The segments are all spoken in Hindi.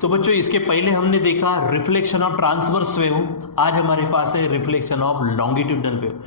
तो बच्चों इसके पहले हमने देखा रिफ्लेक्शन ऑफ ट्रांसवर्स वेव, आज हमारे पास है reflection of longitudinal wave.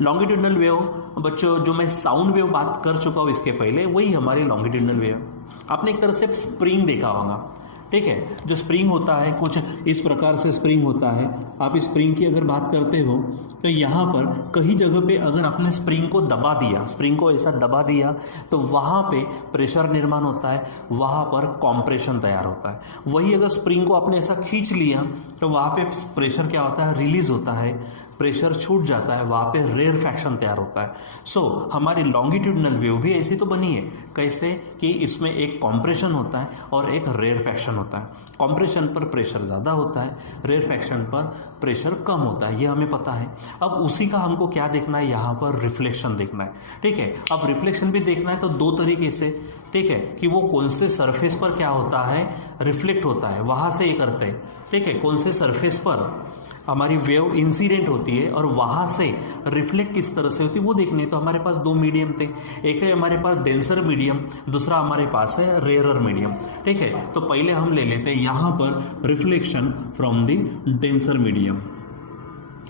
Longitudinal wave बच्चों जो मैं साउंड वेव बात कर चुका हूँ इसके पहले, वही हमारी लॉन्गिट्यूडनल वेव। आपने एक तरह से स्प्रिंग देखा होगा, ठीक है, जो स्प्रिंग होता है कुछ इस प्रकार से स्प्रिंग होता है। आप स्प्रिंग की अगर बात करते हो तो यहाँ पर कई जगह पे अगर आपने स्प्रिंग को दबा दिया, स्प्रिंग को ऐसा दबा दिया तो वहाँ पे प्रेशर निर्माण होता है, वहाँ पर कॉम्प्रेशन तैयार होता है। वही अगर स्प्रिंग को आपने ऐसा खींच लिया तो वहाँ पे प्रेशर क्या होता है, रिलीज होता है, प्रेशर छूट जाता है, वहाँ पे रेयरफैक्शन तैयार होता है। सो हमारी लॉन्गिट्यूडनल वेव भी ऐसी तो बनी है, कैसे कि इसमें एक कॉम्प्रेशन होता है और एक रेयरफैक्शन होता है। कॉम्प्रेशन पर प्रेशर ज़्यादा होता है, रेयरफैक्शन पर प्रेशर कम होता है, ये हमें पता है। अब उसी का हमको क्या देखना है, यहाँ पर रिफ्लेक्शन देखना है, ठीक है। अब रिफ्लेक्शन भी देखना है तो दो तरीके से, ठीक है, कि वो कौन से सरफेस पर क्या होता है, रिफ्लेक्ट होता है, वहाँ से ये करते हैं, ठीक है। कौन से सरफेस पर हमारी वेव इंसिडेंट होती है और वहाँ से रिफ्लेक्ट किस तरह से होती है वो देखने। तो हमारे पास दो मीडियम थे, एक है हमारे पास डेंसर मीडियम, दूसरा हमारे पास है रेयरर मीडियम, ठीक है। तो पहले हम ले लेते हैं यहाँ पर reflection from the denser medium,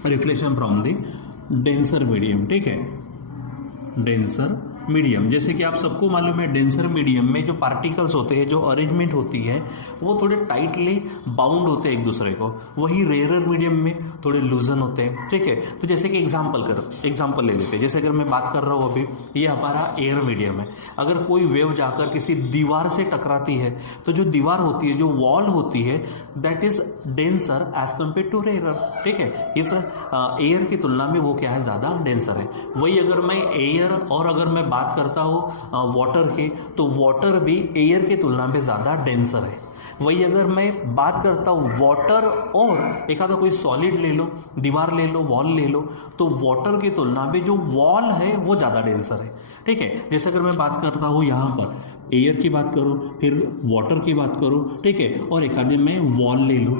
reflection from the denser medium, ठीक है, डेंसर मीडियम। जैसे कि आप सबको मालूम है डेंसर मीडियम में जो पार्टिकल्स होते हैं, जो अरेंजमेंट होती है, वो थोड़े टाइटली बाउंड होते हैं एक दूसरे को। वही रेयरर मीडियम में थोड़े लूजन होते हैं, ठीक है। तो जैसे कि एग्जांपल ले लेते हैं। जैसे अगर मैं बात कर रहा हूँ अभी, ये हमारा एयर मीडियम है। अगर कोई वेव जाकर किसी दीवार से टकराती है तो जो दीवार होती है, जो वॉल होती है, that is denser as compare to rarer, ठीक है। इस एयर की तुलना में वो क्या है, ज़्यादा डेंसर है। वही अगर मैं एयर और अगर मैं बात करता हूँ वाटर की, तो वाटर भी एयर की तुलना में ज़्यादा डेंसर है। वही अगर मैं बात करता हूँ वाटर और एक आधा कोई सॉलिड ले लो, दीवार ले लो, वॉल ले लो, तो वाटर की तुलना में जो वॉल है वो ज़्यादा डेंसर है, ठीक है। जैसे अगर मैं बात करता हूँ यहाँ पर एयर की बात करो, फिर वाटर की बात करो, ठीक है, और एक आधे में वॉल ले लो,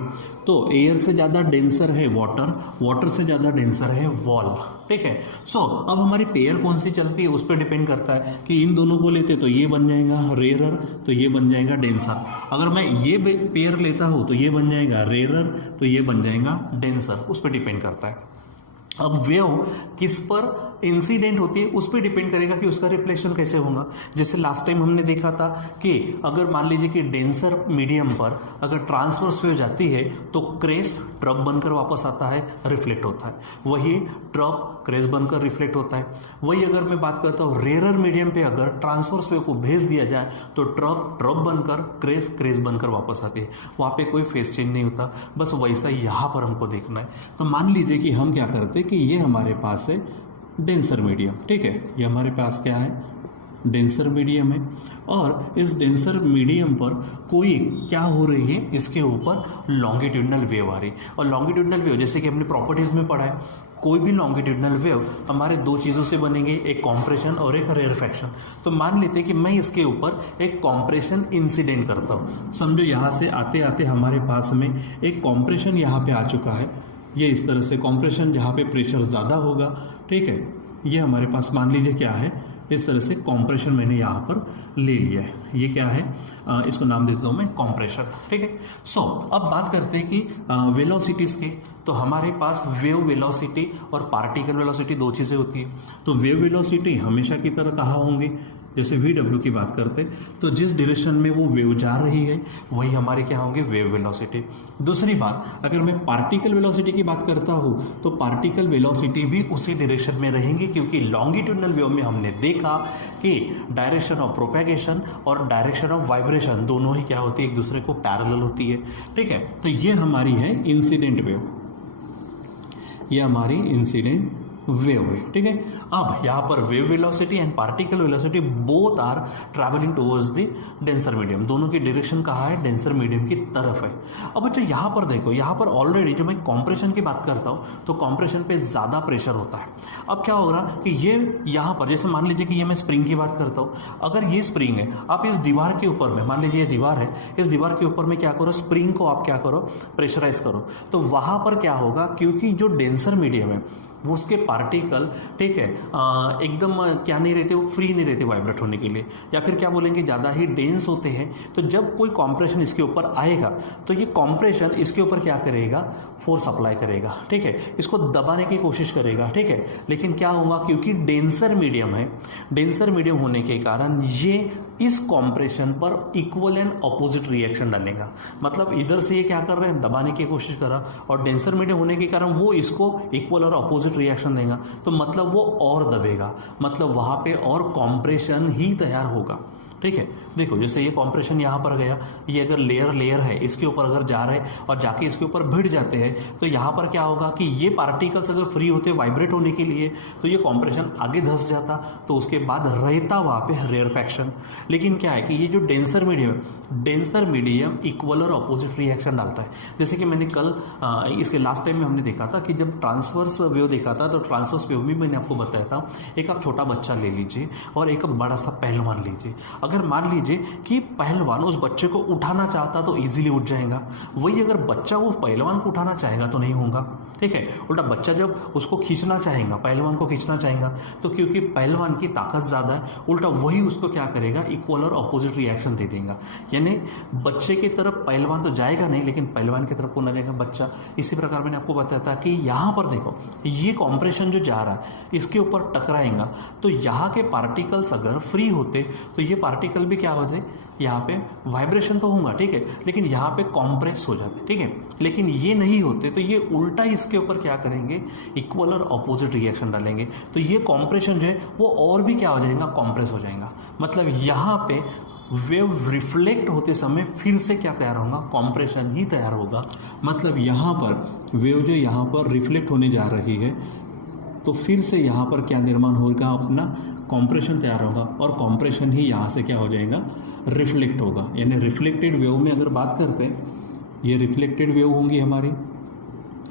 तो एयर से ज़्यादा डेंसर है वाटर, वाटर से ज़्यादा डेंसर है वॉल, ठीक है। सो अब हमारी पेयर कौन सी चलती है उस पर डिपेंड करता है कि इन दोनों को लेते तो ये बन जाएगा रेयरर, तो ये बन जाएगा डेंसर। अगर मैं ये पेयर लेता हूँ तो ये बन जाएगा रेयरर, तो ये बन जाएगा डेंसर, उस पर डिपेंड करता है। अब वेव किस पर इंसिडेंट होती है उस पर डिपेंड करेगा कि उसका रिफ्लेक्शन कैसे होगा। जैसे लास्ट टाइम हमने देखा था कि अगर मान लीजिए कि डेंसर मीडियम पर अगर ट्रांसवर्स वेव जाती है तो क्रेस ट्रप बनकर वापस आता है, रिफ्लेक्ट होता है। वही ट्रप क्रेस बनकर रिफ्लेक्ट होता है। वही अगर मैं बात करता हूँ रेयरर मीडियम पे अगर ट्रांसवर्स वेव को भेज दिया जाए तो ट्रप बनकर क्रेस बनकर वापस आती है, वहाँ पे कोई फेस चेंज नहीं होता। बस वैसा यहाँ पर हमको देखना है। तो मान लीजिए कि हम क्या करते हैं कि ये हमारे पास है डेंसर मीडियम, ठीक है, ये हमारे पास क्या है, डेंसर मीडियम है। और इस डेंसर मीडियम पर कोई क्या हो रही है, इसके ऊपर लॉन्गिट्यूडनल वेव आ रही है। और लॉन्गिट्यूडनल वेव जैसे कि हमने प्रॉपर्टीज में पढ़ा है, कोई भी लॉन्गिट्यूडनल वेव हमारे दो चीज़ों से बनेंगे, एक कॉम्प्रेशन और एक रेयरफैक्शन। तो मान लेते हैं कि मैं इसके ऊपर एक कॉम्प्रेशन इंसिडेंट करता हूँ। समझो यहाँ से आते आते हमारे पास में एक कॉम्प्रेशन यहाँ पे आ चुका है, ये इस तरह से कॉम्प्रेशन जहाँ पे प्रेशर ज़्यादा होगा, ठीक है, ये हमारे पास मान लीजिए क्या है, इस तरह से कॉम्प्रेशन मैंने यहाँ पर ले लिया है। ये क्या है, इसको नाम देता हूँ मैं कॉम्प्रेशन, ठीक है। सो अब बात करते हैं कि वेलोसिटीज़ के। तो हमारे पास वेव वेलोसिटी और पार्टिकल वेलोसिटी दो चीज़ें होती है। तो वेव वेलोसिटी हमेशा की तरह कहाँ होंगे, जैसे VW की बात करते तो जिस डायरेक्शन में वो वेव जा रही है वही हमारे क्या होंगे, वेव वेलोसिटी। दूसरी बात, अगर मैं पार्टिकल वेलोसिटी की बात करता हूँ तो पार्टिकल वेलोसिटी भी उसी डायरेक्शन में रहेंगी, क्योंकि लॉन्गिट्यूडनल वेव में हमने देखा कि डायरेक्शन ऑफ प्रोपेगेशन और डायरेक्शन ऑफ वाइब्रेशन दोनों ही क्या होती है, एक दूसरे को पैरेलल होती है, ठीक है। तो ये हमारी है इंसिडेंट वेव, ये हमारी इंसिडेंट वेव है, ठीक है। अब यहाँ पर wave velocity and particle velocity both are travelling towards the denser medium, दोनों की डायरेक्शन कहाँ है, डेंसर मीडियम की तरफ है। अब बच्चों यहाँ पर देखो, यहाँ पर ऑलरेडी जब मैं कॉम्प्रेशन की बात करता हूँ तो कॉम्प्रेशन पे ज़्यादा प्रेशर होता है। अब क्या होगा कि ये यहाँ पर जैसे मान लीजिए कि ये मैं स्प्रिंग की बात करता हूँ, अगर ये स्प्रिंग है, आप इस दीवार के ऊपर में, मान लीजिए ये दीवार है, इस दीवार के ऊपर में क्या करो, स्प्रिंग को आप क्या करो, प्रेशराइज करो, तो वहाँ पर क्या होगा, क्योंकि जो डेंसर मीडियम है वो उसके पार्टिकल, ठीक है, एकदम क्या नहीं रहते, वो फ्री नहीं रहते वाइब्रेट होने के लिए, या फिर क्या बोलेंगे ज़्यादा ही डेंस होते हैं। तो जब कोई कॉम्प्रेशन इसके ऊपर आएगा तो ये कॉम्प्रेशन इसके ऊपर क्या करेगा, फोर्स अप्लाई करेगा, ठीक है, इसको दबाने की कोशिश करेगा, ठीक है। लेकिन क्या होगा, क्योंकि डेंसर मीडियम है, डेंसर मीडियम होने के कारण ये इस कॉम्प्रेशन पर इक्वल एंड अपोजिट रिएक्शन डालेगा। मतलब इधर से ये क्या कर रहे हैं, दबाने की कोशिश कर रहा, और डेंसर मीडियम होने के कारण वो इसको इक्वल और अपोजिट रिएक्शन देगा, तो मतलब वो और दबेगा, मतलब वहां पे और कॉम्प्रेशन ही तैयार होगा, ठीक है। देखो जैसे ये कॉम्प्रेशन यहाँ पर गया, ये अगर लेयर है इसके ऊपर अगर जा रहे हैं और जाके इसके ऊपर भिड़ जाते हैं, तो यहाँ पर क्या होगा कि ये पार्टिकल्स अगर फ्री होते वाइब्रेट होने के लिए, तो ये कॉम्प्रेशन आगे धंस जाता, तो उसके बाद रहता वहाँ पे रेयरफैक्शन। लेकिन क्या है कि ये जो डेंसर मीडियम है, डेंसर मीडियम इक्वल और अपोजिट रिएक्शन डालता है। जैसे कि मैंने कल इसके लास्ट टाइम में हमने देखा था कि जब ट्रांसवर्स वेव देखा था, तो ट्रांसवर्स वेव में मैंने आपको बताया था, एक आप छोटा बच्चा ले लीजिए और एक बड़ा सा पहलवान लीजिए। अगर मान लीजिए कि पहलवान उस बच्चे को उठाना चाहता तो इजीली उठ जाएगा, वही अगर बच्चा उस पहलवान को उठाना चाहेगा तो नहीं होगा, ठीक है। उल्टा बच्चा जब उसको खींचना चाहेगा, पहलवान को खींचना चाहेगा, तो क्योंकि पहलवान की ताकत ज़्यादा है, उल्टा वही उसको क्या करेगा, इक्वल और अपोजिट रिएक्शन दे देगा। यानी बच्चे की तरफ पहलवान तो जाएगा नहीं, लेकिन पहलवान की तरफ कौन रहेगा, बच्चा। इसी प्रकार मैंने आपको बताया था कि यहाँ पर देखो, ये कॉम्प्रेशन जो जा रहा है इसके ऊपर टकराएगा, तो यहाँ के पार्टिकल्स अगर फ्री होते तो ये पार्टिकल भी क्या होते, यहाँ पे वाइब्रेशन तो होगा, ठीक है, लेकिन यहाँ पे कॉम्प्रेस हो जाते, ठीक है। लेकिन ये नहीं होते तो ये उल्टा इसके ऊपर क्या करेंगे, इक्वल और अपोजिट रिएक्शन डालेंगे, तो ये कॉम्प्रेशन जो है वो और भी क्या हो जाएगा, कॉम्प्रेस हो जाएगा। मतलब यहाँ पे वेव रिफ्लेक्ट होते समय फिर से क्या तैयार होगा, कॉम्प्रेशन ही तैयार होगा। मतलब यहाँ पर वेव जो यहाँ पर रिफ्लेक्ट होने जा रही है, तो फिर से यहाँ पर क्या निर्माण होगा, अपना कॉम्प्रेशन तैयार होगा, और कॉम्प्रेशन ही यहाँ से क्या हो जाएगा, रिफ्लेक्ट होगा। यानी रिफ्लेक्टेड वेव में अगर बात करते हैं, ये रिफ्लेक्टेड वेव होंगी हमारी,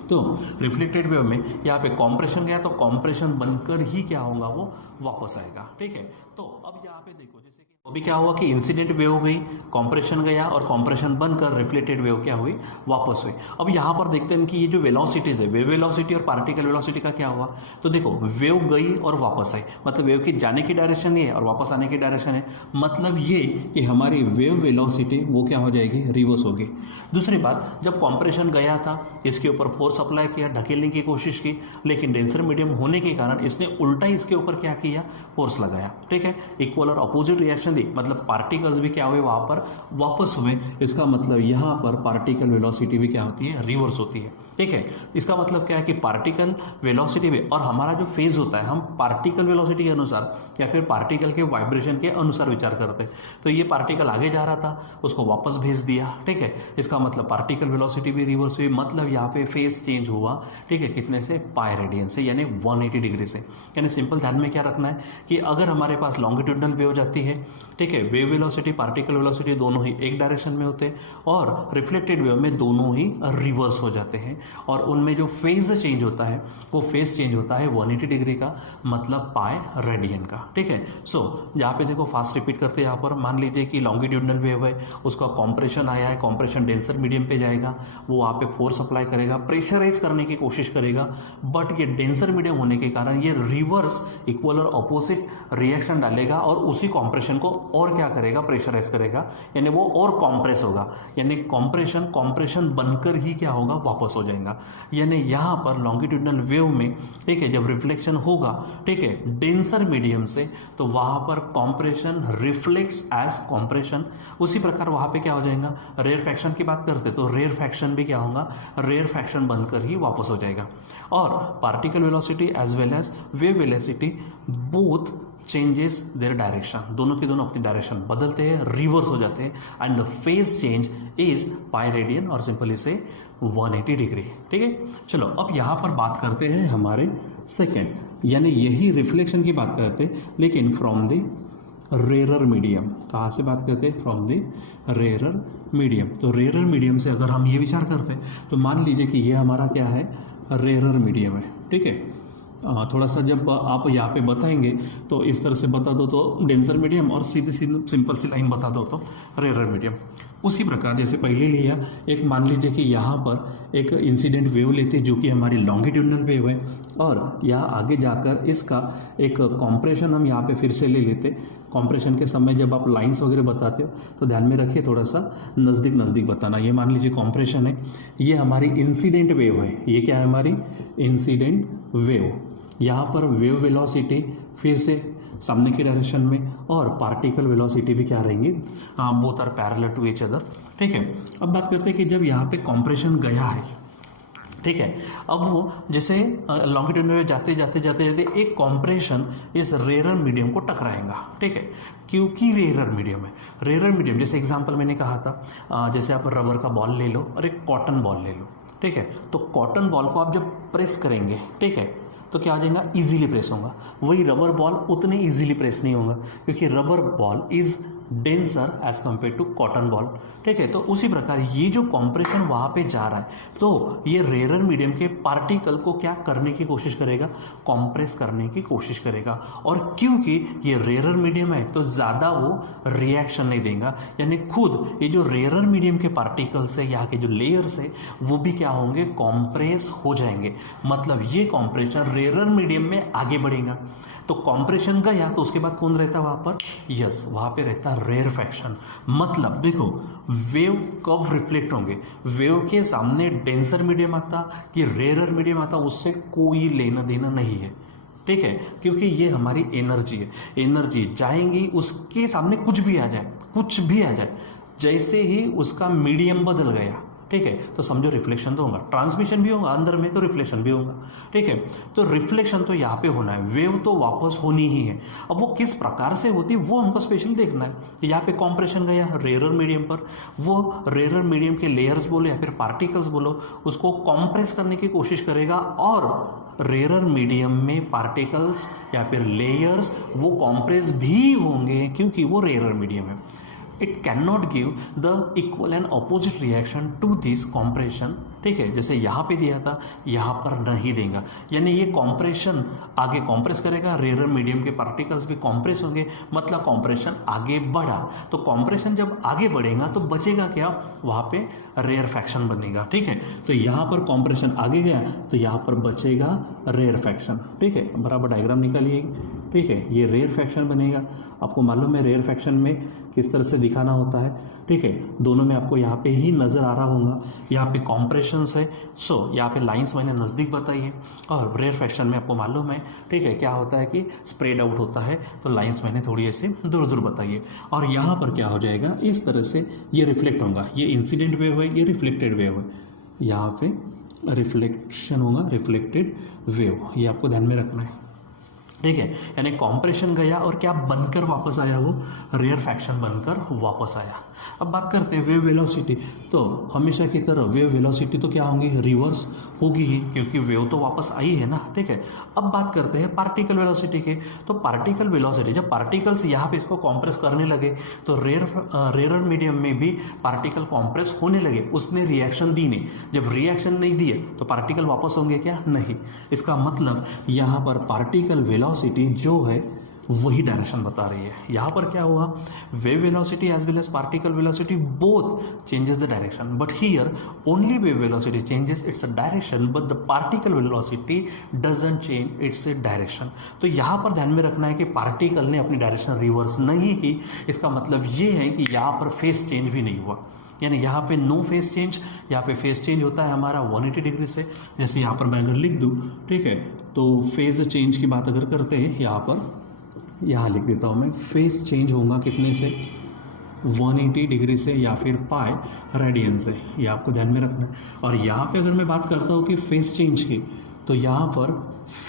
तो रिफ्लेक्टेड वेव में यहाँ पे कॉम्प्रेशन गया तो कॉम्प्रेशन बनकर ही क्या होगा, वो वापस आएगा, ठीक है। तो अब यहाँ पे देखो, जैसे कि अभी क्या हुआ कि इंसिडेंट वेव हो गई, कॉम्प्रेशन गया और कॉम्प्रेशन बनकर रिफ्लेक्टेड वेव क्या हुई, वापस हुई। अब यहाँ पर देखते हैं कि ये जो वेलोसिटीज है, वेव वेलोसिटी और पार्टिकल वेलोसिटी का क्या हुआ, तो देखो वेव गई और वापस आई, मतलब वेव की जाने की डायरेक्शन ये है और वापस आने की डायरेक्शन है। मतलब ये कि हमारी वेव वेलोसिटी वो क्या हो जाएगी, रिवर्स होगी। दूसरी बात, जब कॉम्प्रेशन गया था, इसके ऊपर फोर्स अप्लाई किया, ढकेलने की कोशिश की, लेकिन डेंसर मीडियम होने के कारण इसने उल्टा इसके ऊपर क्या किया, फोर्स लगाया, ठीक है। इक्वल और अपोजिट रिएक्शन दी, मतलब पार्टिकल्स भी क्या हुए, वहां पर वापस हुए। इसका मतलब यहाँ पर पार्टिकल वेलोसिटी भी क्या होती है, रिवर्स होती है, ठीक है। इसका मतलब क्या है कि पार्टिकल वेलोसिटी में, और हमारा जो फेज होता है, हम पार्टिकल वेलोसिटी के अनुसार या फिर पार्टिकल के वाइब्रेशन के अनुसार विचार करते हैं। तो ये पार्टिकल आगे जा रहा था, उसको वापस भेज दिया, ठीक है। इसका मतलब पार्टिकल वेलोसिटी भी रिवर्स हुई, मतलब यहाँ पे फेज चेंज हुआ, ठीक है, कितने से, पाई रेडियन से, यानी 180 डिग्री से। यानी सिंपल ध्यान में क्या रखना है कि अगर हमारे पास लॉन्गिट्यूडनल वेव जाती है, ठीक है, वेव वेलोसिटी पार्टिकल वेलोसिटी दोनों ही एक डायरेक्शन में होते हैं, और रिफ्लेक्टेड वेव में दोनों ही रिवर्स हो जाते हैं, और उनमें जो फेज चेंज होता है वो फेज चेंज होता है 180 डिग्री का, मतलब पाई रेडियन का, ठीक है। सो यहाँ पे देखो, फास्ट रिपीट करते हैं। यहाँ पर मान लीजिए कि लॉन्गिट्यूडनल वेव है, उसका कॉम्प्रेशन आया है, कॉम्प्रेशन डेंसर मीडियम पे जाएगा, वो वहाँ पे फोर्स अप्लाई करेगा, प्रेशराइज करने की कोशिश करेगा, बट ये डेंसर मीडियम होने के कारण ये रिवर्स इक्वल और अपोजिट रिएक्शन डालेगा, और उसी कॉम्प्रेशन को और क्या करेगा, प्रेशराइज करेगा, यानी वो और कॉम्प्रेस होगा, यानी कॉम्प्रेशन बनकर ही क्या होगा, वापस हो जाएगा। यानी यहाँ पर लॉन्गिट्यूडनल वेव में, ठीक है, जब रिफ्लेक्शन होगा, ठीक है, डेंसर मीडियम से, तो वहाँ पर कॉम्प्रेशन रिफ्लेक्ट्स एज कॉम्प्रेशन। उसी प्रकार वहाँ पे क्या हो जाएगा, रेयरफैक्शन की बात करते तो रेयरफैक्शन भी क्या होगा, रेयरफैक्शन बनकर ही वापस हो जाएगा। और particle velocity as well as wave velocity both changes their direction, दोनों के दोनों अपनी डायरेक्शन बदलते हैं, रिवर्स हो जाते हैं, and the phase change is pi radian, और सिंपली से 180 डिग्री, ठीक है। चलो अब यहाँ पर बात करते हैं हमारे सेकेंड, यानी यही रिफ्लेक्शन की बात करते हैं, लेकिन फ्रॉम द रेयरर मीडियम। कहाँ से बात करते हैं, फ्रॉम द रेयरर मीडियम। तो रेयरर मीडियम से अगर हम ये विचार करते हैं, तो मान लीजिए कि ये हमारा क्या है, रेयरर मीडियम है, ठीक है। थोड़ा सा जब आप यहाँ पे बताएंगे तो इस तरह से बता दो तो डेंसर मीडियम, और सीधी सिंपल सी लाइन बता दो तो रेयर मीडियम। उसी प्रकार जैसे पहले लिया, एक मान लीजिए कि यहाँ पर एक इंसिडेंट वेव लेते हैं जो कि हमारी लॉन्गिट्यूडनल वेव है, और यहाँ आगे जाकर इसका एक कॉम्प्रेशन हम यहाँ पे फिर से ले लेते। कॉम्प्रेशन के समय जब आप लाइंस वगैरह बताते हो तो ध्यान में रखिए, थोड़ा सा नज़दीक नज़दीक बताना। ये मान लीजिए कॉम्प्रेशन है, ये हमारी इंसिडेंट वेव है, ये क्या है हमारी इंसिडेंट वेव। यहाँ पर वेव वेलोसिटी फिर से सामने की डायरेक्शन में, और पार्टिकल वेलोसिटी भी क्या रहेंगी, both are parallel to each other. ठीक है, अब बात करते हैं कि जब यहाँ पे कॉम्प्रेशन गया है, ठीक है, अब वो जैसे लॉन्गिट्यूडनल में जाते जाते जाते जाते एक कॉम्प्रेशन इस रेयर मीडियम को टकराएगा। ठीक है, क्योंकि रेयर मीडियम है, रेयर मीडियम जैसे एग्जांपल मैंने कहा था, जैसे आप रबर का बॉल ले लो और एक कॉटन बॉल ले लो। ठीक है, तो कॉटन बॉल को आप जब प्रेस करेंगे, ठीक है, तो क्या हो जाएगा, इजीली प्रेस होगा। वही रबर बॉल उतने इजीली प्रेस नहीं होगा, क्योंकि rubber ball is denser as compare to cotton ball. ठीक है, तो उसी प्रकार ये जो कॉम्प्रेशन वहाँ पे जा रहा है, तो ये रेयर मीडियम के पार्टिकल को क्या करने की कोशिश करेगा, कॉम्प्रेस करने की कोशिश करेगा। और क्योंकि ये रेयर मीडियम है तो ज़्यादा वो रिएक्शन नहीं देगा, यानी खुद ये जो रेयर मीडियम के पार्टिकल्स है, यहाँ के जो लेयर्स है, वो भी क्या होंगे, कॉम्प्रेस हो जाएंगे। मतलब ये कॉम्प्रेशन रेयर मीडियम में आगे बढ़ेगा। तो कॉम्प्रेशन गया तो उसके बाद कौन रहता है वहाँ पर, यस, वहाँ पे रहता है रेयरफैक्शन। मतलब देखो, वेव कब रिफ्लेक्ट होंगे, वेव के सामने डेंसर मीडियम आता कि रेयर मीडियम आता, उससे कोई लेना देना नहीं है। ठीक है, क्योंकि ये हमारी एनर्जी है, एनर्जी जाएंगी, उसके सामने कुछ भी आ जाए, कुछ भी आ जाए, जैसे ही उसका मीडियम बदल गया, ठीक है, तो समझो रिफ्लेक्शन तो होगा, ट्रांसमिशन भी होगा अंदर में, तो रिफ्लेक्शन भी होगा। ठीक है, तो रिफ्लेक्शन तो यहाँ पे होना है, वेव तो वापस होनी ही है। अब वो किस प्रकार से होती है वो हमको स्पेशली देखना है। यहाँ पे कॉम्प्रेशन गया रेयर मीडियम पर, वो रेयर मीडियम के लेयर्स बोलो या फिर पार्टिकल्स बोलो, उसको कॉम्प्रेस करने की कोशिश करेगा, और रेयर मीडियम में पार्टिकल्स या फिर लेयर्स वो कॉम्प्रेस भी होंगे, क्योंकि वो रेयर मीडियम है। It cannot give the equal and opposite reaction to this compression। ठीक है, जैसे यहाँ पे दिया था, यहाँ पर नहीं देगा, यानी ये कॉम्प्रेशन आगे कॉम्प्रेस करेगा, रेयर मीडियम के पार्टिकल्स भी कॉम्प्रेस होंगे, मतलब कॉम्प्रेशन आगे बढ़ा। तो कॉम्प्रेशन जब आगे बढ़ेगा तो बचेगा क्या, वहाँ पे रेयरफैक्शन बनेगा। ठीक है, तो यहाँ पर कॉम्प्रेशन आगे गया तो यहाँ पर बचेगा रेयरफैक्शन। ठीक है, बराबर डायग्राम निकालिए। ठीक है, ये रेयरफैक्शन बनेगा। आपको मालूम है रेयरफैक्शन में किस तरह से दिखाना होता है। ठीक है, दोनों में आपको यहाँ पे ही नज़र आ रहा होगा, यहाँ पे कॉम्प्रेशंस है, सो यहाँ पे लाइंस मैंने नज़दीक बताई है, और रेयरफैक्शन में आपको मालूम है, ठीक है, क्या होता है कि स्प्रेड आउट होता है, तो लाइंस मैंने थोड़ी ऐसे दूर दूर बताई है। और यहाँ पर क्या हो जाएगा, इस तरह से ये रिफ्लेक्ट होगा, ये इंसिडेंट वेव है, ये रिफ्लेक्टेड वेव है, यहाँ पे रिफ्लेक्शन होगा, रिफ्लेक्टेड वेव, ये आपको ध्यान में रखना है। ठीक है, यानी कॉम्प्रेशन गया और क्या बनकर वापस आया, वो रेयरफैक्शन बनकर वापस आया। अब बात करते हैं वेव वेलोसिटी। तो हमेशा की तरह वेव वेलोसिटी तो क्या होंगी, रिवर्स होगी ही, क्योंकि वेव तो वापस आई है ना। ठीक है, अब बात करते हैं पार्टिकल वेलोसिटी के। तो पार्टिकल वेलोसिटी, जब पार्टिकल्स यहाँ पे इसको कॉम्प्रेस करने लगे तो रेयर मीडियम में भी पार्टिकल कॉम्प्रेस होने लगे, उसने रिएक्शन दी नहीं। जब रिएक्शन नहीं दिए तो पार्टिकल वापस होंगे क्या, नहीं। इसका मतलब यहाँ पर पार्टिकल वेलोसिटी जो है वही डायरेक्शन बता रही है। यहाँ पर क्या हुआ, wave velocity as well as particle velocity both changes the direction, but here only wave velocity changes its direction, but the particle velocity doesn't change its direction. तो यहाँ पर ध्यान में रखना है कि पार्टिकल ने अपनी डायरेक्शन रिवर्स नहीं की। इसका मतलब ये है कि यहाँ पर फेस चेंज भी नहीं हुआ, यानी यहाँ पे नो फेस चेंज। यहाँ पे फेस चेंज होता है हमारा 180 डिग्री से। जैसे यहाँ पर मैं अगर लिख दूँ, ठीक है, तो फेज चेंज की बात अगर करते हैं, यहाँ पर यहाँ लिख देता हूँ मैं, फेस चेंज होगा कितने से, 180 डिग्री से या फिर पाई रेडियन से, ये आपको ध्यान में रखना है। और यहाँ पे अगर मैं बात करता हूँ कि फेस चेंज की, तो यहाँ पर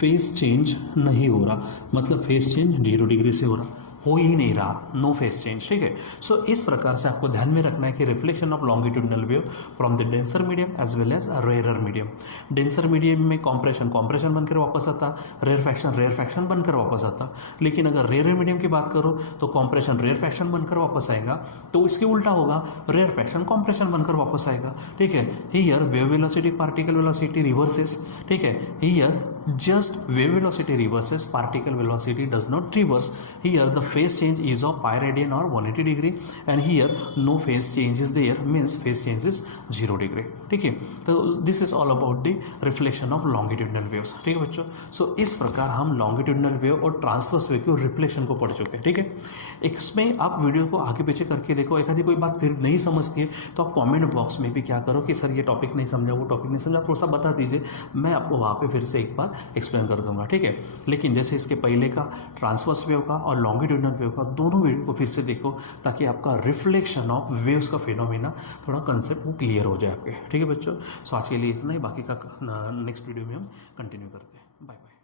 फेस चेंज नहीं हो रहा, मतलब फेस चेंज 0 डिग्री से हो रहा। हो ही नहीं रहा, नो फेस चेंज, ठीक है। सो इस प्रकार से आपको ध्यान में रखना है कि reflection of longitudinal wave from the denser medium as well as rarer medium. Denser medium में कॉम्प्रेशन बनकर वापस आता, रेयर फ्रैक्शन बनकर वापस आता। लेकिन अगर रेयर मीडियम की बात करो तो कॉम्प्रेशन रेयर फ्रैक्शन बनकर वापस आएगा, तो इसके उल्टा होगा, रेयर फ्रैक्शन कॉम्प्रेशन बनकर वापस आएगा, ठीक है। Here wave velocity particle velocity reverses, ठीक है। Here just wave velocity reverses, particle velocity does not reverse. Here the phase change is of pi radian or 180 degree, and here no phase change is there, means phase change is 0 degree, ठीक है। तो this is all about the reflection of longitudinal waves, ठीक है बच्चों। सो इस प्रकार हम longitudinal wave और ट्रांसवर्स वेव की रिफ्लेक्शन को पढ़ चुके हैं, ठीक है। इसमें आप वीडियो को आगे पीछे करके देखो, एक आधी कोई बात फिर नहीं समझती है तो आप कमेंट बॉक्स में भी क्या करो कि सर ये टॉपिक नहीं समझा, वो टॉपिक नहीं समझा, थोड़ा सा बता दीजिए, मैं आपको वहाँ पे फिर से एक बार एक्सप्लेन कर दूंगा, ठीक है। लेकिन जैसे इसके पहले का ट्रांसवर्स वेव का और लॉन्गिट्यूडनल वेव का दोनों वीडियो को फिर से देखो, ताकि आपका रिफ्लेक्शन ऑफ वेव्स का फिनोमेना थोड़ा कंसेप्ट वो क्लियर हो जाए आपके, ठीक है बच्चों। सो आज के लिए इतना ही, बाकी का नेक्स्ट वीडियो में हम कंटिन्यू करते हैं। Bye bye.